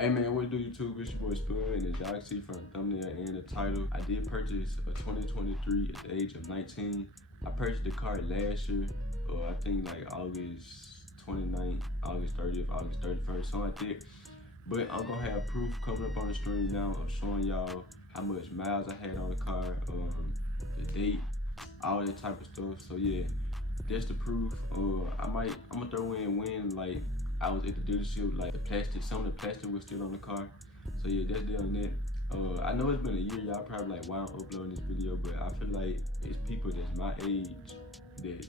Hey man, what do YouTube? It's your boy SpudG, and as y'all can see from the thumbnail and the title, I did purchase a 2023 at the age of 19. I purchased the car last year, I think like August 29th, August 30th, August 31st, something like that. But I'm gonna have proof coming up on the screen now of showing y'all how much miles I had on the car, the date, all that type of stuff. So yeah, that's the proof. I'm gonna throw in when like I was at the dealership, like the plastic, some of the plastic was still on the car. So yeah, that's the on that. I know it's been a year, y'all probably like, why I'm uploading this video, but I feel like it's people that's my age that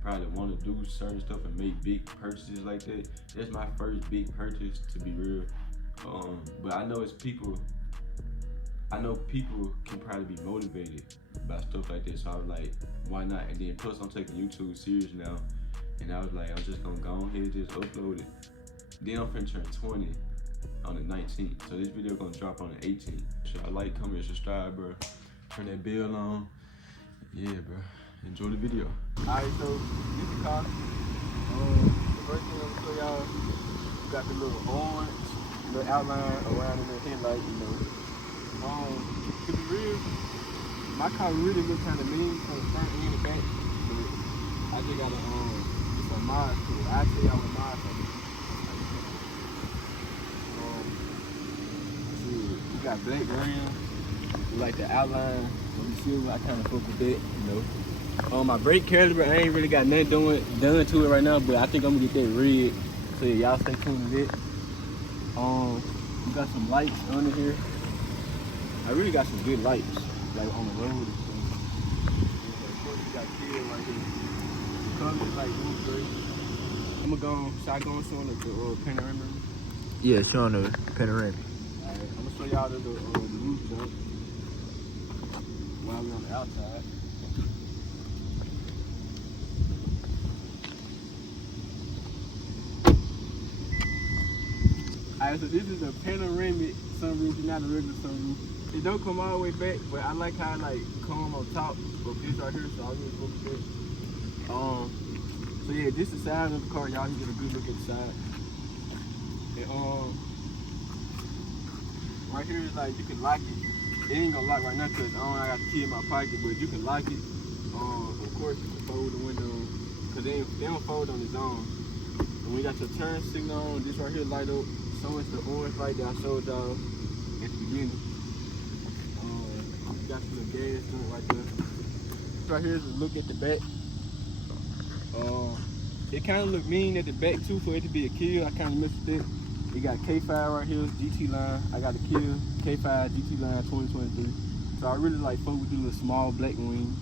probably want to do certain stuff and make big purchases like that. That's my first big purchase, to be real. But I know people can probably be motivated by stuff like this, so I was like, why not? And then plus I'm taking YouTube serious now, and I was like, I'm just gonna go ahead and just upload it. Then I'm finna turn 20 on the 19th, so this video gonna drop on the 18th. So I like, comment, subscribe, bro. Turn that bell on. Yeah, bro. Enjoy the video. Alright, so this is the car. The first thing I'm gonna show y'all, you got the little orange, little outline around the little headlight, you know. To be real, my car really looks kind of mean from the front and the back, but I just got it's a mod to it. I'll tell y'all what mod to it. You got black rims, like the outline of the silver. I kind of fuck with that, you know. My brake caliper, I ain't really got nothing done to it right now, but I think I'm gonna get that red. So yeah, y'all stay tuned to that. You got some lights under here. I really got some good lights, like on the road and stuff. Of course, you got kids right here. The colors like blue, gray. I'm gonna go, should I go and show them the panorama? Yeah, showing the panoramic. Alright, I'm gonna show y'all the roof jump while we're on the outside. Alright, so this is a panoramic sunroof, it's not a regular sunroof. It don't come all the way back, but I like how it like come on top of this right here, so I'll really focus it. So yeah, this is the side of the car, y'all can get a good look at the side. And right here is like, you can lock it. It ain't gonna lock right now because I got the key in my pocket, but you can lock it. Of course you can fold the window, because they don't fold on its own. And when you got your turn signal on, this right here light up. So it's the orange light that I showed y'all at the beginning. You got some gas joint right there. This right here is a look at the back. It kind of look mean at the back too for it to be a kill. I kind of missed it. You got K5 right here, GT line. I got a kill, K5 GT line 2023. So I really like folks with the little small black wing.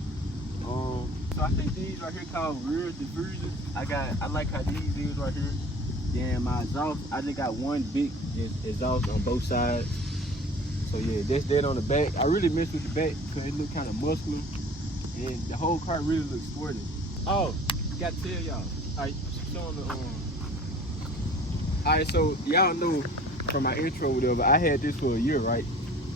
So I think these right here called rear diffusers. I like how these is right here. Then my exhaust, I just got one big exhaust on both sides. So yeah, that's that on the back. I really messed with the back because it looked kind of muscular, and the whole car really looks sporty. Oh, got to tell y'all. Alright, showing the Alright, so y'all know from my intro, whatever, I had this for a year, right?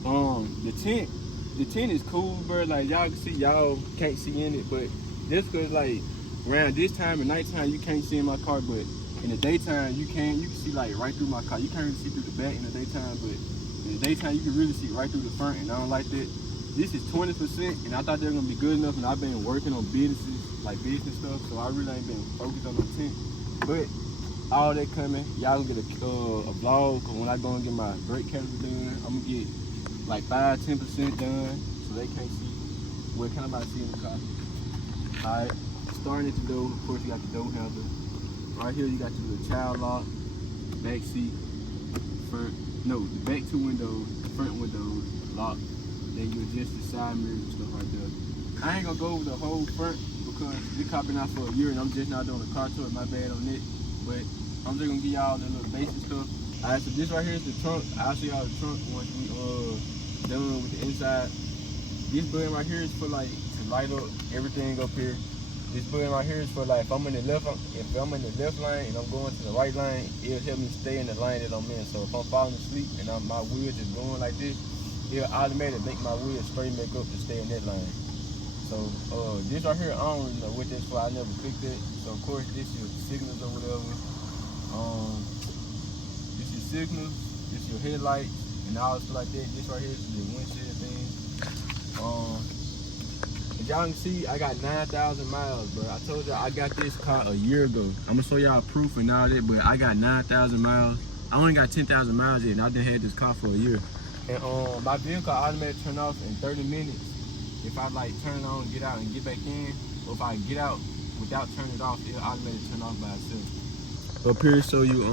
The tint is cool, bro. Like y'all can see, y'all can't see in it, but this cause like around this time at nighttime you can't see in my car, but in the daytime you can see like right through my car. You can't really see through the back in the daytime, but in the daytime you can really see right through the front, and I don't like that. This is 20%, and I thought they were gonna be good enough, and I've been working on businesses, like business stuff, so I really ain't been focused on the tint. But all that coming, y'all gonna get a vlog, cause when I go and get my brake caliper done, I'm gonna get like 5-10% done, so they can't see what kind of I see in the car. Alright, starting at the door, of course you got the door handle. Right here you got your little child lock, back seat, the back two windows, front windows, lock. Then you adjust the side mirrors and stuff right there. I ain't gonna go over the whole front because this car been out for a year and I'm just not doing a car tour, my bad on it. But I'm just gonna give y'all the little basic stuff. Alright, so this right here is the trunk. I'll show y'all the trunk once we done with the inside. This button right here is for like to light up everything up here. This button right here is for like if I'm in the left lane and I'm going to the right lane, it'll help me stay in the lane that I'm in. So if I'm falling asleep and my wheels just going like this, it'll automatically make my wheels straight back up to stay in that lane. So this right here, I don't really know what that's for. I never clicked it. So of course this is signals or whatever. This is signals. This your headlights and all stuff like that. This right here is the windshield thing. As y'all can see, I got 9,000 miles, bro. I told y'all I got this car a year ago. I'm gonna show y'all proof and all that, but I got 9,000 miles. I only got 10,000 miles yet, and I done had this car for a year. And my vehicle automatically turn off in 30 minutes. If I like turn it on, get out, and get back in, or if I get out without turning it off, it'll automatically turn off by itself. Up here show you,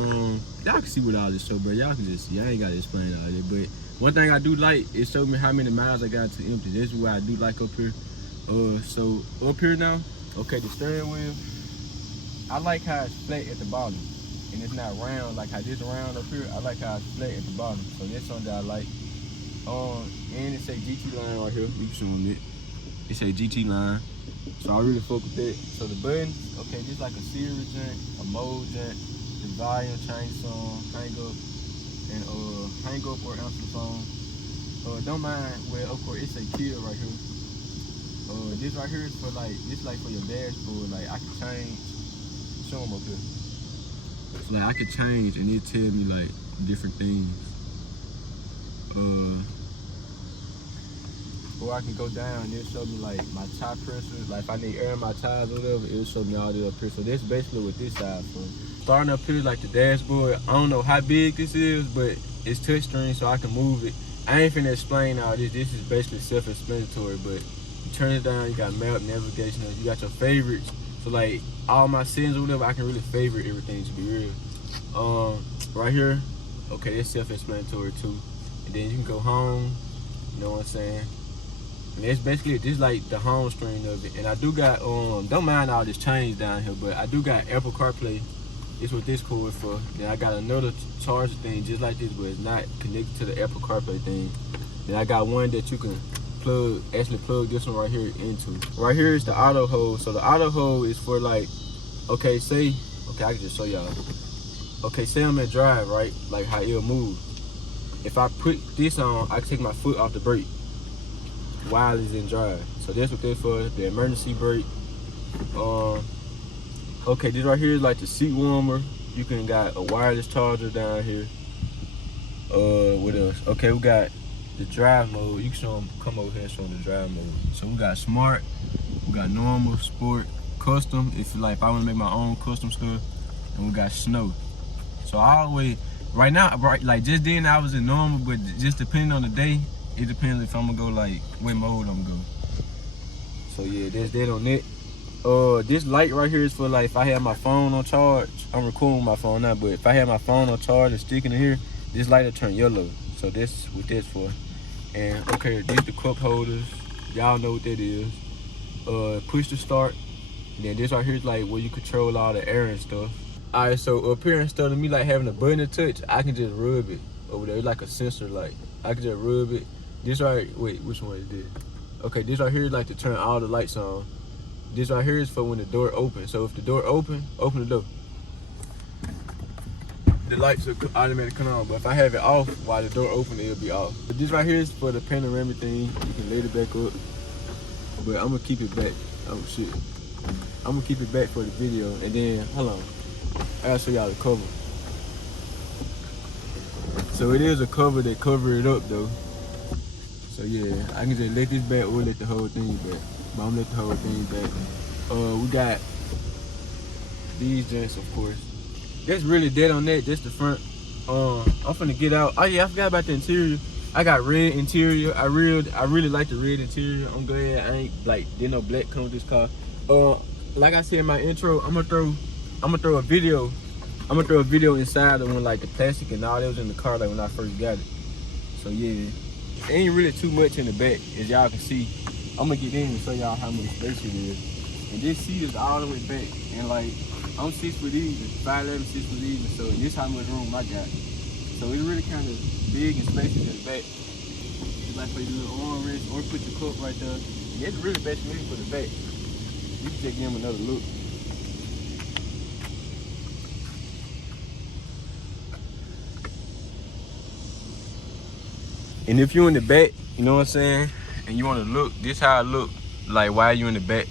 y'all can see what all this show, bro. Y'all can just see. I ain't gotta explain all this, but one thing I do like, it showed me how many miles I got to empty. This is what I do like up here. So up here now, okay, the steering wheel, I like how it's flat at the bottom, and it's not round like how this round up here. I like how it's flat at the bottom, so that's something that I like. And it say GT line right here. You can show them it. It say GT line, so I really fuck with that. So the button, okay, just like a series joint, a mode joint, the volume change song, hang up, and hang up or answer the phone. Don't mind, well, of course, it say kill right here. This right here is for like, this like for your dashboard. Like I can change, show them up here. So like I could change and it tell me like different things. Or I can go down and it'll show me like my tire pressure. Like if I need air in my tires or whatever, it'll show me all that up here. So that's basically what this side for. Starting up here like the dashboard, I don't know how big this is, but it's touchscreen so I can move it. I ain't finna explain all this. This is basically self-explanatory, but you turn it down, you got map, navigation, you got your favorites. So like all my settings or whatever, I can really favorite everything to be real. Right here, okay, that's self-explanatory too. And then you can go home, you know what I'm saying? And that's basically it. This is like the home screen of it. And I do got, don't mind all this change down here, but I do got Apple CarPlay. It's what this cord for. Then I got another charger thing just like this, but it's not connected to the Apple CarPlay thing. Then I got one that you can actually plug this one right here into. Right here is the auto hold. So the auto hold is for like, okay, I can just show y'all. Okay, say I'm at drive, right? Like how it'll move. If I put this on, I can take my foot off the brake while it's in drive. So that's what that's for, the emergency brake. Okay, this right here is like the seat warmer. You can got a wireless charger down here. What else? Okay, we got the drive mode. You can show them, come over here and show them the drive mode. So we got smart, we got normal, sport, custom. If I want to make my own custom stuff, and we got snow. So I always, right now, like just then I was in normal, but just depending on the day, it depends if I'm gonna go like what mode I'm gonna go. So yeah, that's that on it. This light right here is for like if I have my phone on charge. I'm recording with my phone now, but if I have my phone on charge and sticking in here, this light will turn yellow. So that's what that's for. And okay, these the cup holders. Y'all know what that is. Push to start. And then this right here is like where you control all the air and stuff. Alright, so up here instead of me like having a button to touch, I can just rub it over there. It's like a sensor light. I can just rub it. This right, wait, which one is this? Okay, this right here is like to turn all the lights on. This right here is for when the door opens. So if the door open the door. The lights will automatically come on, but if I have it off while the door open, it'll be off. But this right here is for the panoramic thing. You can lay it back up, but I'm gonna keep it back. Oh shit. I'm gonna keep it back for the video, and then, hold on. I gotta show y'all the cover. So it is a cover that cover it up though. So yeah, I can just let this back or let the whole thing back. But I'm gonna let the whole thing back. We got these joints, of course. That's really dead on that, just the front. I'm finna get out. Oh yeah, I forgot about the interior. I got red interior. I really like the red interior. I'm glad I ain't like did no black come with this car. Like I said in my intro, I'm gonna throw a video. I'm gonna throw a video inside of when like the plastic and all that was in the car like when I first got it. So yeah, ain't really too much in the back as y'all can see. I'm gonna get in and show y'all how much space it is. And this seat is all the way back. And like I'm 6 foot even, 5'11", 6 foot even. So this how much room I got. So it's really kind of big and spacious in the back. It's like for your little armrest or put your cup right there. And it's really best made for the back. You can just give them another look. And if you're in the back, you know what I'm saying, and you want to look, this how I look like while you in the back.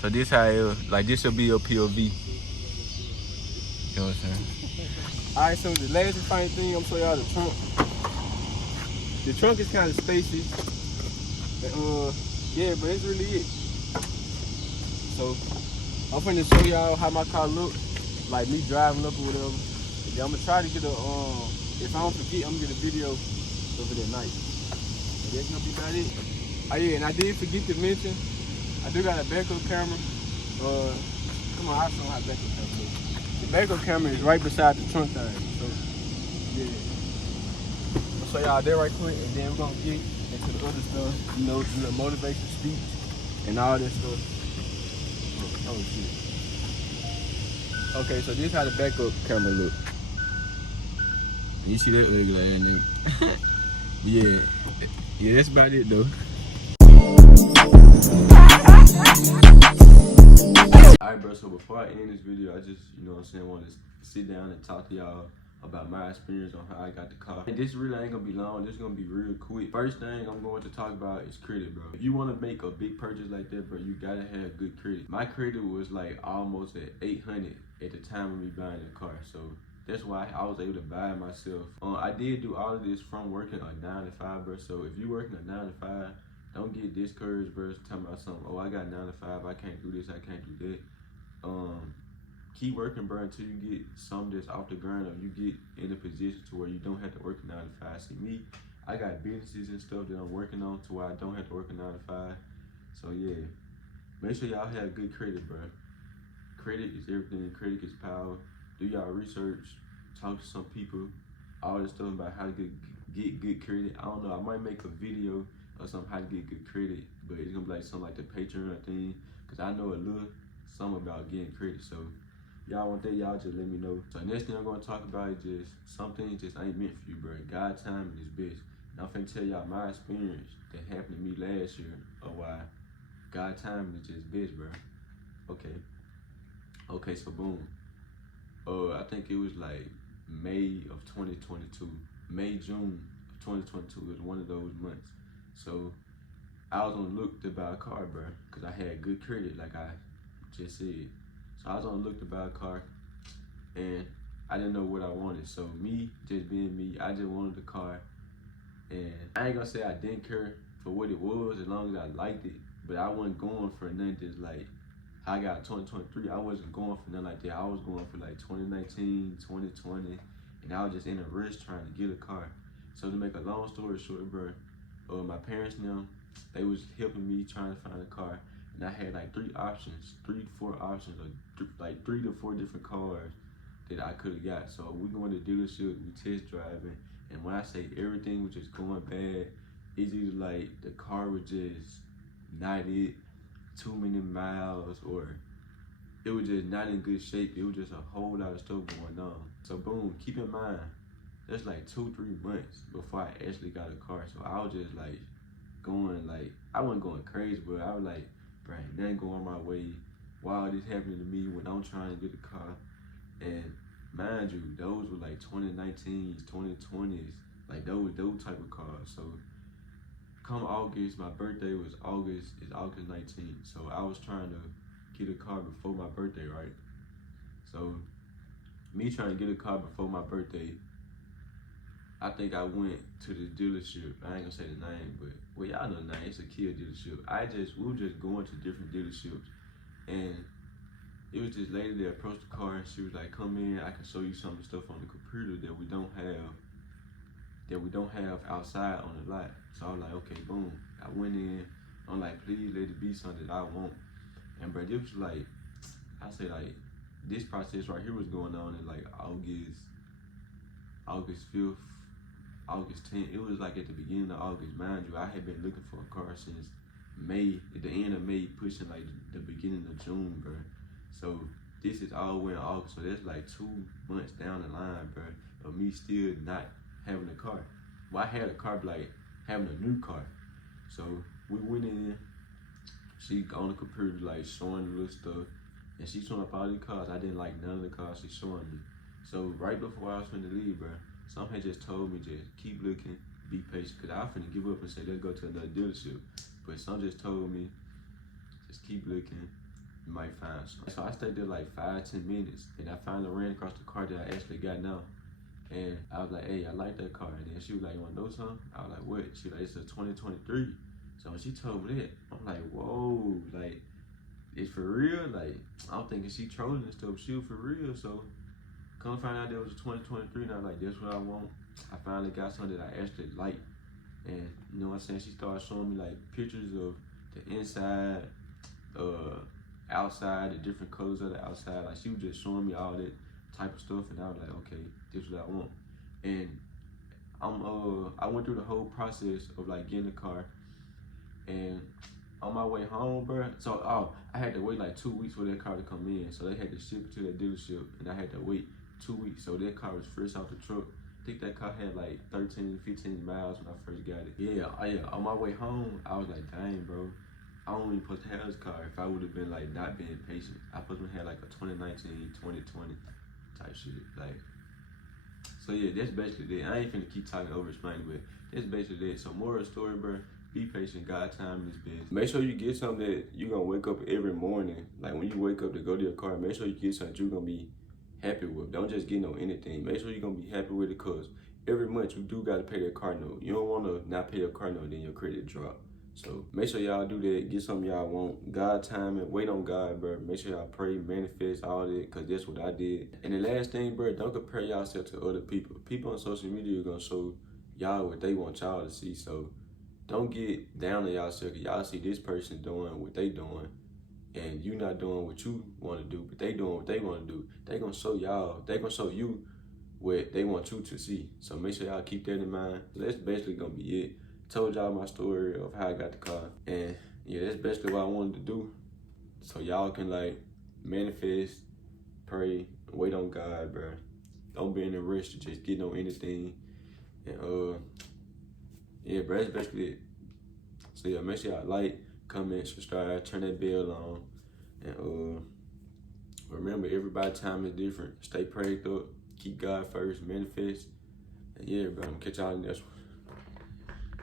So this how it, like this will be your POV. You know what I'm saying? Alright, so the last and final thing, I'm showing y'all the trunk. The trunk is kind of spacious. Yeah, but it's really it. So I'm finna show y'all how my car look, like me driving up or whatever. And then I'm gonna try to get a if I don't forget, I'm gonna get a video of it at night. And that's gonna be about it. Oh yeah, and I did forget to mention, I do got a backup camera. Come on, I'll show you how backup camera looks. The backup camera is right beside the trunk thing. So yeah. I'll show y'all that right quick, and then we're gonna get into the other stuff, you know, do the motivation speech and all that stuff. Oh shit. Okay, so this is how the backup camera look. You see that ugly ass nigga? Yeah, that's about it though. Alright bro, so before I end this video, I just, you know what I'm saying, want to sit down and talk to y'all about my experience on how I got the car. And this really ain't gonna be long, this is gonna be real quick. First thing I'm going to talk about is credit, bro. If you wanna make a big purchase like that, bro, you gotta have good credit. My credit was like almost at 800 at the time of me buying the car, so that's why I was able to buy it myself. I did do all of this from working a 9 to 5, bro, so if you working a 9 to 5, don't get discouraged, bro, talking about something, oh, I got 9 to 5, I can't do this, I can't do that. Keep working, bro, until you get something that's off the ground, or you get in a position to where you don't have to work a 9 to 5. See me, I got businesses and stuff that I'm working on to where I don't have to work a 9 to 5. So yeah, make sure y'all have good credit, bro. Credit is everything. Credit is power. Do y'all research, talk to some people, all this stuff about how to get good credit. I don't know, I might make a video or something how to get good credit, but it's gonna be like something like the Patreon thing, because I know a little something about getting credit. So y'all want that, y'all just let me know. So next thing I'm gonna talk about is just some things just ain't meant for you, bro. God's timing is best. And I'm finna tell y'all my experience that happened to me last year of why God's timing is just best, bro. Okay, so boom. I think it was like May of 2022. June of 2022 was one of those months. So I was on the look to buy a car, bro, because I had good credit, like I just said. So I was on the look to buy a car, and I didn't know what I wanted. So me, just being me, I just wanted the car. And I ain't gonna say I didn't care for what it was as long as I liked it, but I wasn't going for nothing just like I got 2023. I wasn't going for nothing like that. I was going for like 2019, 2020, and I was just in a rush trying to get a car. So to make a long story short, bro, my parents now, they was helping me trying to find a car, and I had like 3 to 4 options, or like 3 to 4 different cars that I could have got. So we going to dealership, we test driving, and when I say everything was just going bad, it's either like the car was just not it, too many miles, or it was just not in good shape. It was just a whole lot of stuff going on. So boom, keep in mind, that's like 2-3 months before I actually got a car. So I was just like going, like, I wasn't going crazy, but I was like, bro, nothing going my way. Why all this happening to me when I'm trying to get a car? And mind you, those were like 2019s, 2020s, like those type of cars. So come August, my birthday was August 19th. So I was trying to get a car before my birthday, right? So me trying to get a car before my birthday, I think I went to the dealership. I ain't gonna say the name, but well, y'all know the name. It's a Kia dealership. We were just going to different dealerships, and it was this lady that approached the car, and she was like, "Come in, I can show you some of the stuff on the computer that we don't have outside on the lot." So I was like, okay, boom. I went in. I'm like, please let it be something that I want. And bro, it was like, I say like, this process right here was going on in like August 5th, August 10th. It was like at the beginning of August. Mind you, I had been looking for a car since May, at the end of May, pushing like the beginning of June, bro. So this is all way in August. So that's like 2 months down the line, bro, of me still not having a car. Well, I had a car, but like having a new car. So we went in, she on the computer like showing the little stuff, and she showing up all the cars. I didn't like none of the cars she's showing me. So right before I was finna leave, bro, something had just told me just keep looking, be patient, cause I was finna give up and say let's go to another dealership. But some just told me just keep looking, you might find something. So I stayed there like 5-10 minutes, and I finally ran across the car that I actually got now. And I was like, hey, I like that car. And then she was like, you wanna know something? I was like, what? She was like, it's a 2023. So when she told me that, I'm like, whoa, like, it's for real? Like, I'm thinking she trolling and stuff. She was for real. So come find out there was a 2023, and I was like, that's what I want. I finally got something that I actually like. And you know what I'm saying? She started showing me like pictures of the inside, outside, the different colors of the outside. Like she was just showing me all that type of stuff, and I was like, okay, this is what I want. And I went through the whole process of like getting the car, and on my way home, bro. So I had to wait like 2 weeks for that car to come in. So they had to ship it to that dealership, and I had to wait 2 weeks. So that car was fresh off the truck. I think that car had like 13, 15 miles when I first got it. Yeah. On my way home, I was like, dang, bro. I don't even supposed to have this car if I would have been like not being patient. I supposed to have like a 2019, 2020 type shit. Like, so yeah, that's basically it. I ain't finna keep talking over explaining, but that's basically it. So moral of the story, bro. Be patient, God time is best. Make sure you get something that you're gonna wake up every morning. Like when you wake up to go to your car, make sure you get something you're gonna be happy with. Don't just get no anything. Make sure you're gonna be happy with it, cause every month you do gotta pay that car note. You don't wanna not pay your car note, then your credit drop. So make sure y'all do that. Get something y'all want. God timing. Wait on God, bro. Make sure y'all pray, manifest all that, cause that's what I did. And the last thing, bro, don't compare yourself to other people. People on social media are gonna show y'all what they want y'all to see. So don't get down on y'all, y'all see this person doing what they doing, and you not doing what you want to do, but they doing what they want to do. They gonna show y'all, they gonna show you what they want you to see. So make sure y'all keep that in mind. So that's basically gonna be it. Told y'all my story of how I got the car, and yeah, that's basically what I wanted to do. So y'all can like manifest, pray, wait on God, bro. Don't be in a rush to just get on anything, and yeah, bro, that's basically it. So yeah, make sure y'all like, comment, subscribe, turn that bell on, and remember, everybody's time is different. Stay prayed up, keep God first, manifest, and yeah, bro, I'm gonna catch y'all in the next one.